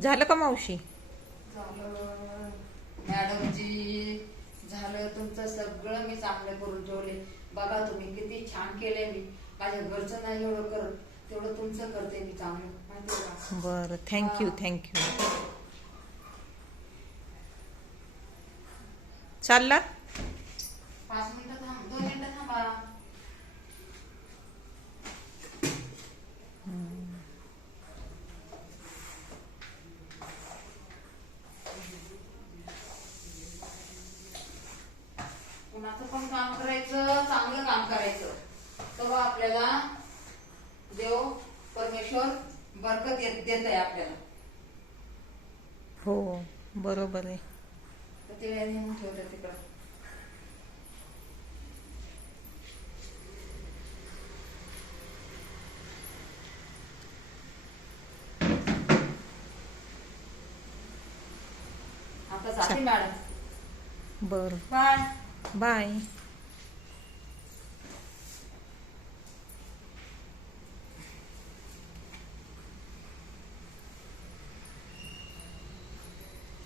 झालं का मावशी? झालं मॅडमजी, झालं तुमचं सगळं. मी चांगलं करून ठेवले. बघा तुम्ही किती छान केले. मी माझ्या घरचं नाही एवढं करत, तेवढं तुमचं करते मी चांगलं, माहिती का? बरं, थँक्यू थँक्यू. चाललात? 5 मिनिटं थांब, 2 मिनिटं थांबा. कुणाचं पण काम करायचं, चांगलं काम करायचं, तेव्हा आपल्याला देव परमेश्वर बरकत देत आहे आपल्याला. हो, बरोबर आहे. तर ते नेहमी ठेवतात तिकडं. आता जाते मॅडम. बरं, बाय. बाय.